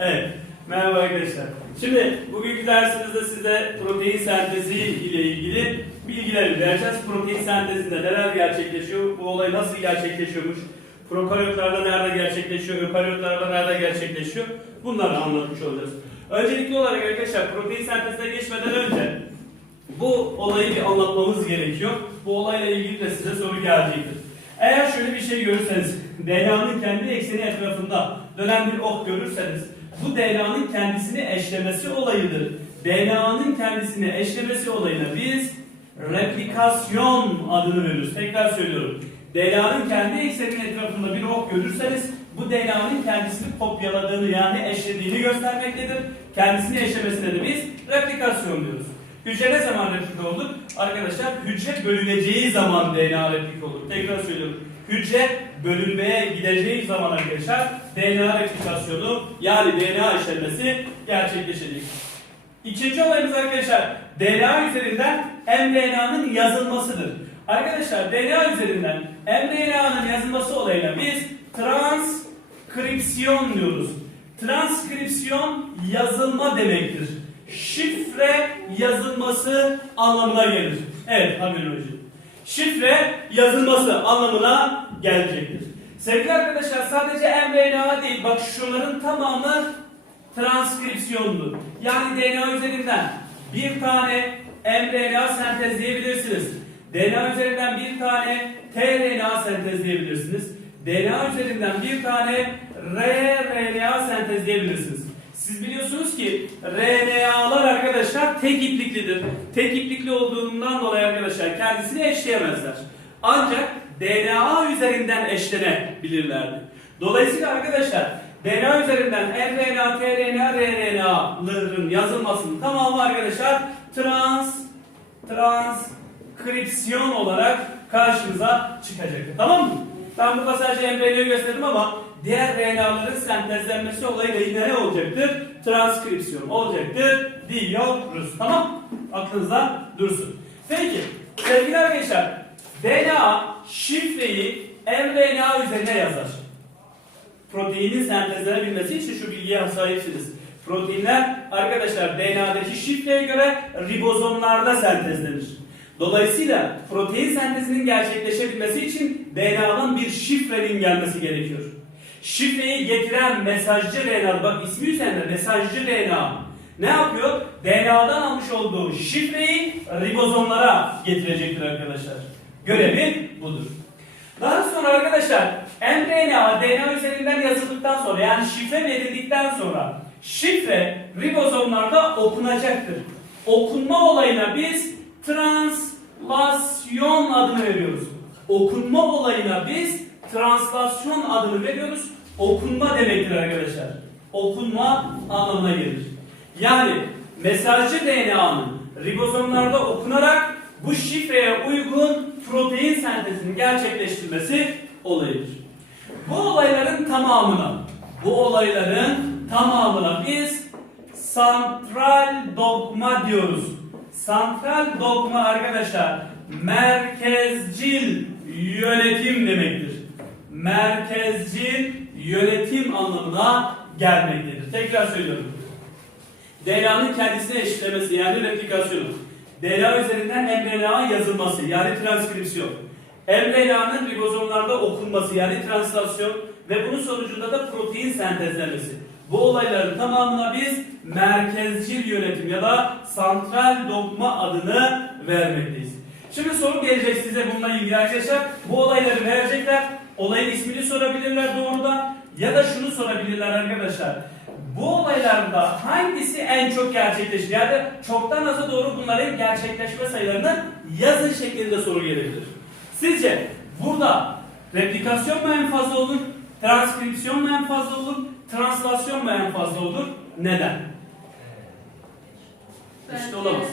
Evet. Merhaba arkadaşlar. Şimdi bugünkü dersimizde size protein sentezi ile ilgili bilgiler vereceğiz. Protein sentezinde neler gerçekleşiyor? Bu olay nasıl gerçekleşiyormuş? Prokaryotlarda nerede gerçekleşiyor? Ökaryotlarda nerede gerçekleşiyor? Bunları anlatmış olacağız. Öncelikli olarak arkadaşlar protein sentezine geçmeden önce bu olayı bir anlatmamız gerekiyor. Bu olayla ilgili de size soru gelecektir. Eğer şöyle bir şey görürseniz, DNA'nın kendi ekseni etrafında dönen bir ok görürseniz, bu DNA'nın kendisini eşlemesi olayıdır. DNA'nın kendisini eşlemesi olayına biz replikasyon adını veriyoruz. Tekrar söylüyorum. DNA'nın kendi ekseninin etrafında bir ok görürseniz, bu DNA'nın kendisini kopyaladığını yani eşlediğini göstermektedir. Kendisini eşlemesine de biz replikasyon diyoruz. Hücre ne zaman replik olur? Arkadaşlar hücre bölüneceği zaman DNA replik olur. Tekrar söylüyorum. Hücre bölünmeye gideceği zaman arkadaşlar DNA replikasyonu yani DNA işlemesi gerçekleşecek. İkinci olayımız arkadaşlar DNA üzerinden mRNA'nın yazılmasıdır. Arkadaşlar DNA üzerinden mRNA'nın yazılması olayına biz transkripsiyon diyoruz. Transkripsiyon yazılma demektir. Şifre yazılması anlamına gelir. Evet Hocam. Şifre yazılması anlamına gelecektir. Sevgili arkadaşlar sadece mRNA değil bak şunların tamamı transkripsiyondur. Yani DNA üzerinden bir tane mRNA sentezleyebilirsiniz. DNA üzerinden bir tane tRNA sentezleyebilirsiniz. DNA üzerinden bir tane rRNA sentezleyebilirsiniz. Siz biliyorsunuz ki RNA'lar arkadaşlar tek ipliklidir. Tek iplikli olduğundan dolayı arkadaşlar kendisini eşleyemezler. Ancak DNA üzerinden eşlenebilirlerdi. Dolayısıyla arkadaşlar DNA üzerinden mRNA, tRNA, rRNA'ların yazılmasının tamamı arkadaşlar trans transkripsiyon olarak karşımıza çıkacaktır. Tamam mı? Ben burada sadece embriyoyu gösterdim ama diğer RNA'ların sentezlenmesi olayıyla yine ne olacaktır? Transkripsiyon olacaktır diyoruz. Tamam? Aklınızda dursun. Peki sevgili arkadaşlar DNA şifreyi mRNA üzerine yazar. Proteinin sentezlenebilmesi için şu bilgiye sahipsiniz. Proteinler arkadaşlar DNA'daki şifreye göre ribozomlarda sentezlenir. Dolayısıyla protein sentezinin gerçekleşebilmesi için DNA'dan bir şifrenin gelmesi gerekiyor. Şifreyi getiren mesajcı RNA, bak ismi üzerinde mesajcı RNA ne yapıyor? DNA'dan almış olduğu şifreyi ribozomlara getirecektir arkadaşlar. Görevi budur. Daha sonra arkadaşlar mRNA DNA üzerinden yazıldıktan sonra yani şifre verildikten sonra şifre ribozomlarda okunacaktır. Okunma olayına biz translasyon adını veriyoruz. Okunma olayına biz translasyon adını veriyoruz. Okunma demektir arkadaşlar. Okunma anlamına gelir. Yani mesajcı DNA'nın ribozomlarda okunarak bu şifreye uygun protein sentezinin gerçekleştirilmesi olayıdır. Bu olayların tamamına, bu olayların tamamına biz santral dogma diyoruz. Santral dogma arkadaşlar merkezcil yönetim demektir. Merkezcil yönetim anlamına gelmektedir. Tekrar söylüyorum. DNA'nın kendisine eşitlemesi yani replikasyonu. DNA üzerinden mRNA yazılması yani transkripsiyon. mRNA'nın ribozomlarda okunması yani translasyon ve bunun sonucunda da protein sentezlenmesi. Bu olayların tamamına biz merkezcil yönetim ya da santral dogma adını vermekteyiz. Şimdi soru gelecek size bununla ilgili arkadaşlar. Bu olayları verecekler. Olayın ismini sorabilirler doğrudan ya da şunu sorabilirler arkadaşlar. Bu olaylarda hangisi en çok gerçekleşir? Yani çoktan aza doğru bunların gerçekleşme sayılarını yazın şeklinde soru gelebilir. Sizce burada replikasyon mu en fazla olur? Transkripsiyon mu en fazla olur? Translasyon mu en fazla olur? Neden? İşte olamaz.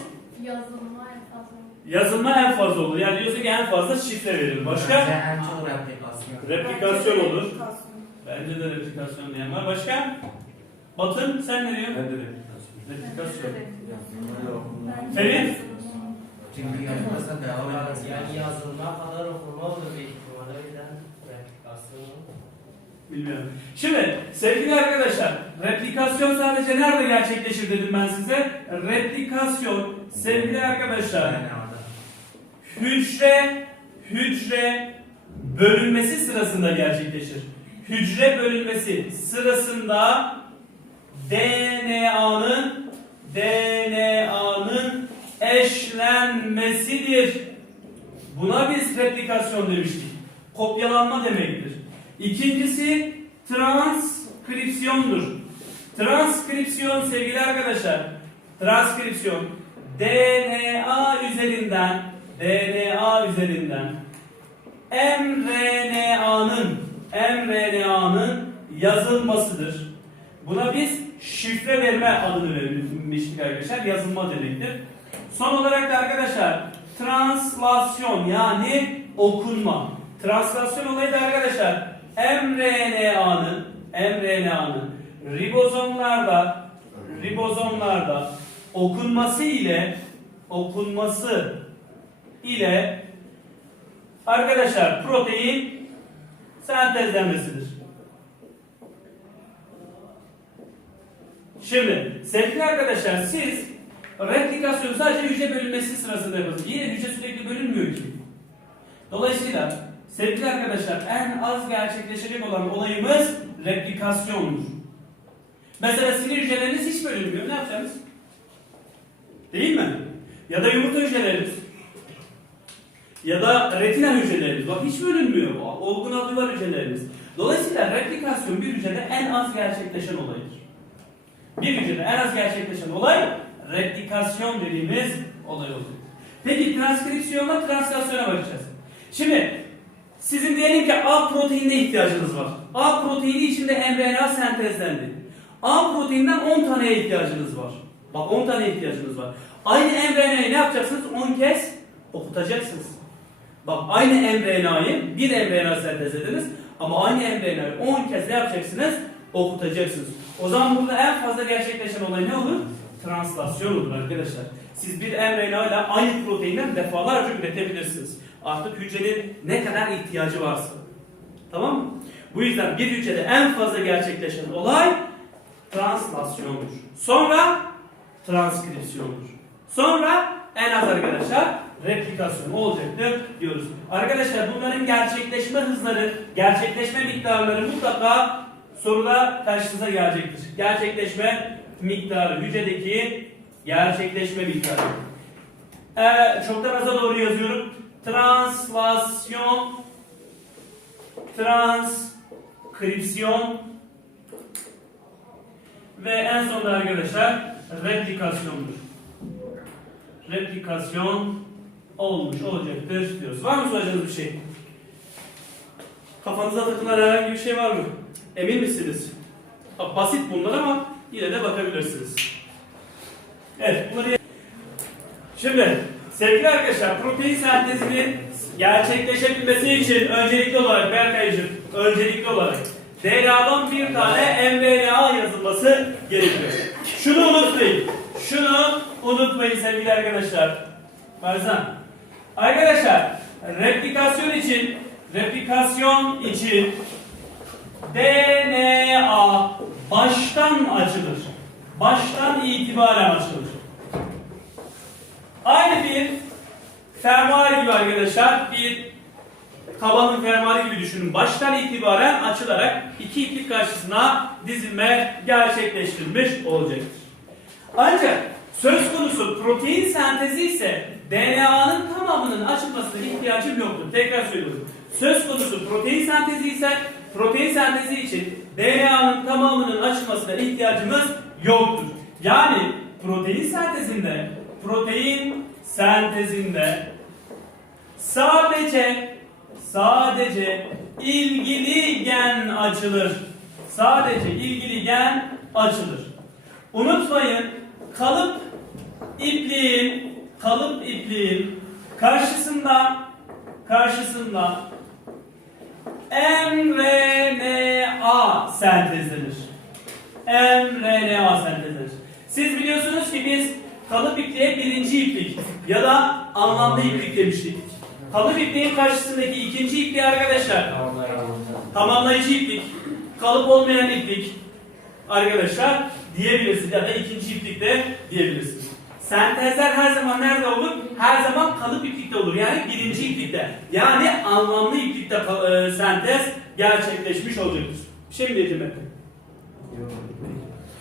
Yazılma en fazla. Yazılma en fazla olur. Yani diyorsun ki en fazla şifre verilir. Başka? Bence en çok replikasyon. Replikasyon olur. Bence de replikasyon diyen var. Başka? Batın sen ne diyorsun? Ben de replikasyon. Replikasyon. Bence Ferit? Çünkü yazmasa devam eder. Yani yazılma kadar okuma olur büyük ihtimalle. O yüzden replikasyon Bilmiyorum. Şimdi sevgili arkadaşlar, replikasyon sadece nerede gerçekleşir dedim ben size. Replikasyon sevgili arkadaşlar hücre hücre bölünmesi sırasında gerçekleşir. Hücre bölünmesi sırasında DNA'nın DNA'nın eşlenmesidir. Buna biz replikasyon demiştik. Kopyalanma demektir. İkincisi transkripsiyondur. Transkripsiyon sevgili arkadaşlar. Transkripsiyon DNA üzerinden DNA üzerinden mRNA'nın mRNA'nın yazılmasıdır. Buna biz şifre verme adını vermiştik arkadaşlar. Yazılma demektir. Son olarak da arkadaşlar translasyon yani okunma. Translasyon olayı da arkadaşlar mRNA'nın mRNA'nın ribozomlarda ribozomlarda okunması ile okunması ile arkadaşlar protein sentezlenmesidir. Şimdi sevgili arkadaşlar siz replikasyonu sadece hücre bölünmesi sırasında yapıyorsunuz. Yine hücre sürekli bölünmüyor ki. Dolayısıyla sevgili arkadaşlar en az gerçekleşecek olan olayımız replikasyondur. Mesela sinir hücreleriniz hiç bölünmüyor. Ne yapacaksınız? Değil mi? Ya da yumurta hücreleriniz. Ya da retina hücreleriniz. Bak hiç bölünmüyor. Olgun alüvar hücreleriniz. Dolayısıyla replikasyon bir hücrede en az gerçekleşen olaydır. Bir hücrede en az gerçekleşen olay replikasyon dediğimiz olay olur. Peki transkripsiyonla translasyona bakacağız. Şimdi sizin diyelim ki A proteinine ihtiyacınız var. A proteini içinde mRNA sentezlendi. A proteininden 10 taneye ihtiyacınız var. Bak 10 tane ihtiyacınız var. Aynı mRNA'yı ne yapacaksınız? 10 kez okutacaksınız. Bak aynı mRNA'yı bir mRNA sentezlediniz ama aynı mRNA'yı 10 kez ne yapacaksınız? Okutacaksınız. O zaman burada en fazla gerçekleşen olay ne olur? Translasyon olur arkadaşlar. Siz bir mRNA ile aynı proteinden defalarca üretebilirsiniz. Artık hücrenin ne kadar ihtiyacı varsa. Tamam mı? Bu yüzden bir hücrede en fazla gerçekleşen olay translasyondur. Sonra transkripsiyondur. Sonra en az arkadaşlar replikasyon olacaktır diyoruz. Arkadaşlar bunların gerçekleşme hızları, gerçekleşme miktarları mutlaka soruda karşınıza gelecektir. Gerçekleşme miktarı, hücredeki gerçekleşme miktarı. Ee, çoktan aza doğru yazıyorum. Translasyon, transkripsiyon ve en sonunda arkadaşlar replikasyondur. Replikasyon olmuş olacaktır diyoruz. Var mı soracağınız bir şey? Kafanıza takılan herhangi bir şey var mı? Emin misiniz? Basit bunlar ama yine de bakabilirsiniz. Evet bunları Şimdi sevgili arkadaşlar protein sentezinin gerçekleşebilmesi için öncelikli olarak Berkay'cığım öncelikli olarak DNA'dan bir tane mRNA yazılması gerekiyor. Şunu unutmayın. Şunu unutmayın sevgili arkadaşlar. Barzan. Arkadaşlar replikasyon için replikasyon için DNA baştan açılır. Baştan itibaren açılır. Aynı bir fermuar gibi arkadaşlar. Bir kabanın fermuarı gibi düşünün. Baştan itibaren açılarak iki iplik karşısına dizilme gerçekleştirilmiş olacaktır. Ancak söz konusu protein sentezi ise DNA'nın tamamının açılmasına ihtiyacım yoktur. Tekrar söylüyorum. Söz konusu protein sentezi ise protein sentezi için DNA'nın tamamının açılmasına ihtiyacımız yoktur. Yani protein sentezinde protein sentezinde sadece sadece ilgili gen açılır. Sadece ilgili gen açılır. Unutmayın kalıp ipliğin kalıp ipliğin karşısında karşısında mRNA sentezlenir. mRNA sentezlenir. Siz biliyorsunuz ki biz kalıp ipliğe birinci iplik ya da anlamlı iplik demiştik. Kalıp ipliğin karşısındaki ikinci iplik arkadaşlar tamamlayıcı iplik. kalıp olmayan iplik arkadaşlar diyebilirsiniz ya da ikinci iplik de diyebilirsiniz. Sentezler her zaman nerede olur? Her zaman kalıp iplikte olur. Yani birinci iplikte. Yani anlamlı iplikte e, sentez gerçekleşmiş olacaktır. Şimdi Ecem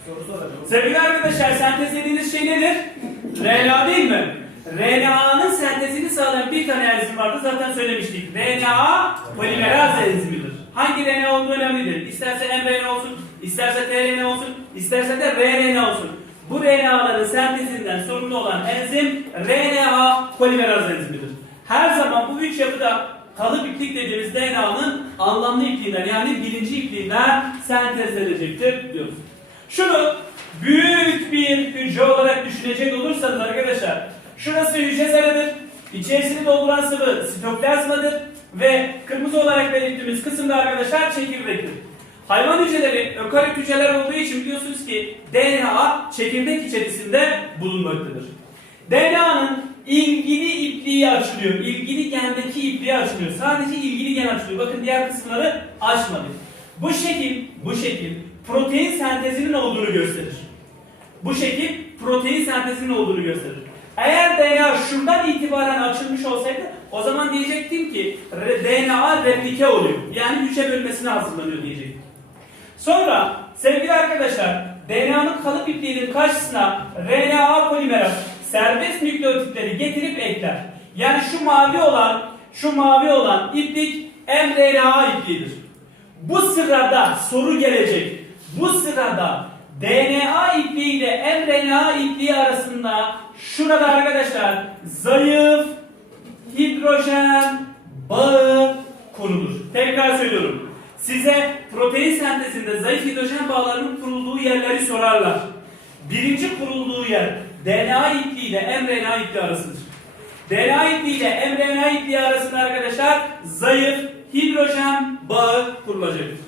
Soru soralım. Sevgili arkadaşlar sentez dediğiniz şey nedir? RNA değil mi? RNA'nın sentezini sağlayan bir tane enzim vardı zaten söylemiştik. RNA polimeraz enzimidir. Hangi RNA olduğu önemlidir. İsterse mRNA olsun, isterse tRNA olsun, isterse de rRNA olsun. Bu RNA'ların sentezinden sorumlu olan enzim RNA polimeraz enzimidir. Her zaman bu üç yapıda kalıp iplik dediğimiz DNA'nın anlamlı ipliğinden yani birinci ipliğinden sentezlenecektir diyoruz. Şunu büyük bir hücre olarak düşünecek olursanız arkadaşlar şurası hücre zarıdır. İçerisini dolduran sıvı sitoplazmadır ve kırmızı olarak belirttiğimiz kısımda arkadaşlar çekirdektir. Hayvan hücreleri ökaryot hücreler olduğu için biliyorsunuz ki DNA çekirdek içerisinde bulunmaktadır. DNA'nın ilgili ipliği açılıyor. İlgili gendeki ipliği açılıyor. Sadece ilgili gen açılıyor. Bakın diğer kısımları açmadık. Bu şekil, bu şekil protein sentezinin olduğunu gösterir. Bu şekil protein sentezinin olduğunu gösterir. Eğer DNA şuradan itibaren açılmış olsaydı o zaman diyecektim ki DNA replike oluyor. Yani hücre bölmesine hazırlanıyor diyecektim. Sonra sevgili arkadaşlar DNA'nın kalıp ipliğinin karşısına RNA polimeraz serbest nükleotitleri getirip ekler. Yani şu mavi olan şu mavi olan iplik mRNA ipliğidir. Bu sırada soru gelecek. Bu sırada DNA ipliği ile mRNA ipliği arasında şurada arkadaşlar zayıf hidrojen bağı kurulur. Tekrar söylüyorum. Size protein sentezinde zayıf hidrojen bağlarının kurulduğu yerleri sorarlar. Birinci kurulduğu yer DNA ipliği ile mRNA ipliği arasıdır. DNA ipliği ile mRNA ipliği arasında arkadaşlar zayıf hidrojen bağı kurulacaktır.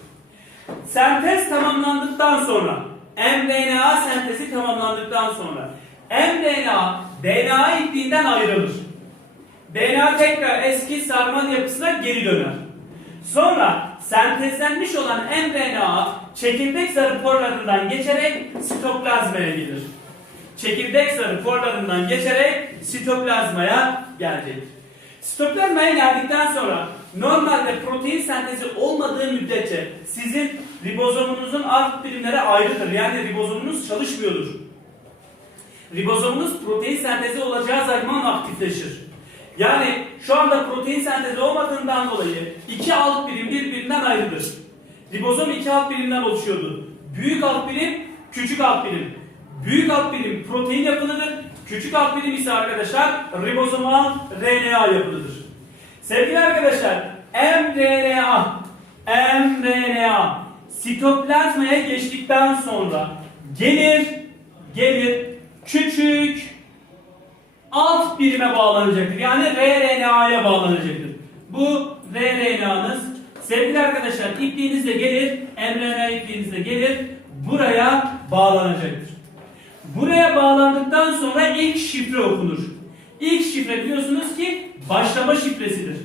Sentez tamamlandıktan sonra mRNA sentezi tamamlandıktan sonra mRNA DNA ipliğinden ayrılır. DNA tekrar eski sarmal yapısına geri döner. Sonra sentezlenmiş olan mRNA çekirdek zarı porlarından geçerek sitoplazmaya gelir. Çekirdek zarı porlarından geçerek sitoplazmaya gelecektir. Sitoplazmaya geldikten sonra normalde protein sentezi olmadığı müddetçe sizin ribozomunuzun alt birimleri ayrıdır. Yani ribozomunuz çalışmıyordur. Ribozomunuz protein sentezi olacağı zaman aktifleşir. Yani şu anda protein sentezi olmadığından dolayı iki alt birim birbirinden ayrıdır. Ribozom iki alt birimden oluşuyordu. Büyük alt birim, küçük alt birim. Büyük alt birim protein yapılıdır. Küçük alt birim ise arkadaşlar ribozomal RNA yapılıdır. Sevgili arkadaşlar, mRNA, mRNA sitoplazmaya geçtikten sonra gelir, gelir küçük alt birime bağlanacaktır. Yani rRNA'ya bağlanacaktır. Bu rRNA'nız sevgili arkadaşlar ipliğiniz de gelir, mRNA ipliğiniz de gelir, buraya bağlanacaktır. Buraya bağlandıktan sonra ilk şifre okunur. İlk şifre biliyorsunuz ki başlama şifresidir.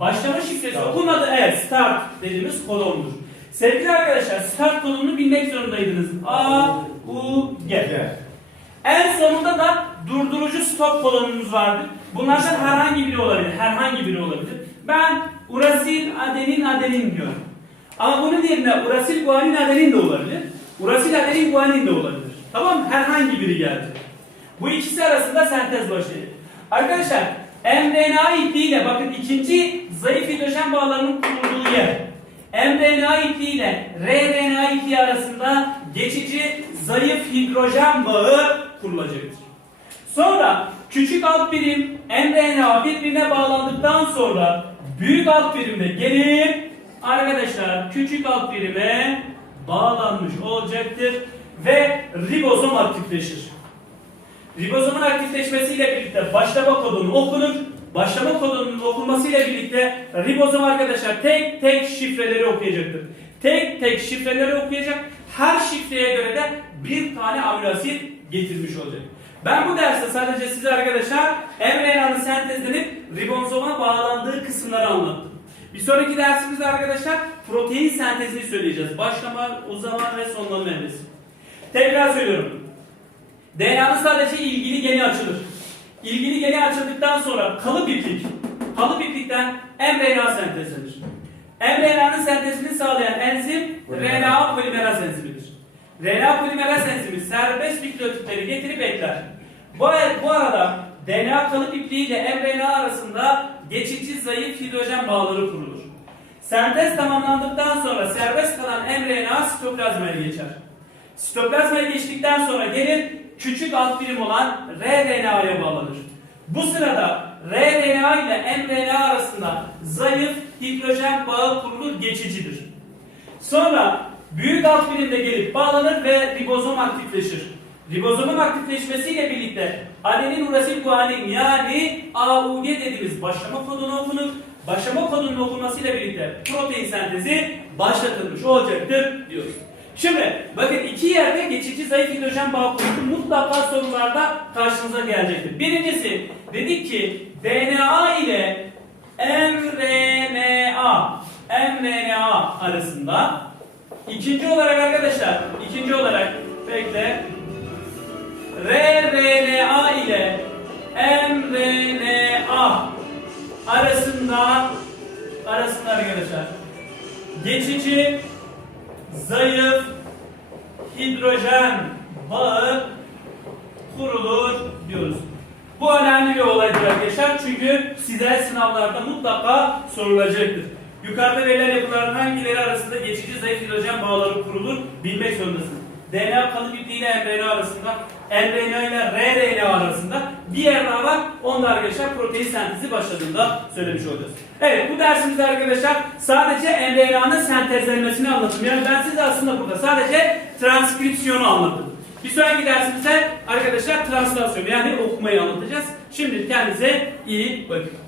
Başlama şifresi okunmadı. Evet start dediğimiz kodondur. Sevgili arkadaşlar start kodunu bilmek zorundaydınız. A, U, G. En sonunda da durdurucu stop kolonumuz vardır. Bunlardan herhangi biri olabilir. Herhangi biri olabilir. Ben urasil adenin adenin diyorum. Ama bunun yerine urasil guanin adenin de olabilir. Urasil adenin guanin de olabilir. Tamam mı? Herhangi biri geldi. Bu ikisi arasında sentez başlıyor. Arkadaşlar mRNA ipliğiyle bakın ikinci zayıf hidrojen bağlarının kurulduğu yer. mRNA ipliğiyle rRNA ipliği arasında geçici zayıf hidrojen bağı kurulacaktır. Sonra küçük alt birim mRNA birbirine bağlandıktan sonra büyük alt birimde gelip arkadaşlar küçük alt birime bağlanmış olacaktır ve ribozom aktifleşir. Ribozomun aktifleşmesiyle birlikte başlama kodunu okunur. Başlama kodunun okunmasıyla birlikte ribozom arkadaşlar tek tek şifreleri okuyacaktır. Tek tek şifreleri okuyacak. Her şifreye göre de bir tane amino asit getirmiş olacak. Ben bu derste sadece size arkadaşlar mRNA'nın sentezlenip ribozoma bağlandığı kısımları anlattım. Bir sonraki dersimizde arkadaşlar protein sentezini söyleyeceğiz. Başlama, uzama ve sonlama evresi. Tekrar söylüyorum. DNA'nın sadece ilgili geni açılır. İlgili geni açıldıktan sonra kalıp iplik, kalıp iplikten mRNA sentezlenir. mRNA'nın sentezini sağlayan enzim RNA polimeraz enzimidir. RNA polimeraz enzimi serbest nükleotitleri getirip ekler. Bu, bu arada DNA kalıp ipliği ile mRNA arasında geçici zayıf hidrojen bağları kurulur. Sentez tamamlandıktan sonra serbest kalan mRNA sitoplazmaya geçer. Sitoplazmaya geçtikten sonra gelir küçük alt birim olan rRNA'ya bağlanır. Bu sırada rRNA ile mRNA arasında zayıf hidrojen bağı kurulur geçicidir. Sonra büyük alt birimde gelip bağlanır ve ribozom aktifleşir. Ribozomun aktifleşmesiyle birlikte adenin urasil guanin yani AUG dediğimiz başlama kodunu okunur. Başlama kodunun okunmasıyla birlikte protein sentezi başlatılmış olacaktır diyoruz. Şimdi bakın iki yerde geçici zayıf hidrojen bağı kurulu mutlaka sorularda karşınıza gelecektir. Birincisi dedik ki DNA ile mRNA mRNA arasında ikinci olarak arkadaşlar ikinci olarak bekle rRNA ile mRNA arasında arasında arkadaşlar geçici zayıf hidrojen bağı kurulur diyoruz. Bu önemli bir olaydır arkadaşlar çünkü size sınavlarda mutlaka sorulacaktır. Yukarıda verilen yapıların hangileri arasında geçici zayıf hidrojen bağları kurulur bilmek zorundasınız. DNA kalıp ipliği ile mRNA arasında, mRNA ile rRNA arasında bir yer var. Onda arkadaşlar protein sentezi başladığında söylemiş olacağız. Evet bu dersimizde arkadaşlar sadece mRNA'nın sentezlenmesini anlattım. Yani ben size aslında burada sadece transkripsiyonu anlattım. Bir sonraki dersimizde arkadaşlar translasyonu yani okumayı anlatacağız. Şimdi kendinize iyi bakın.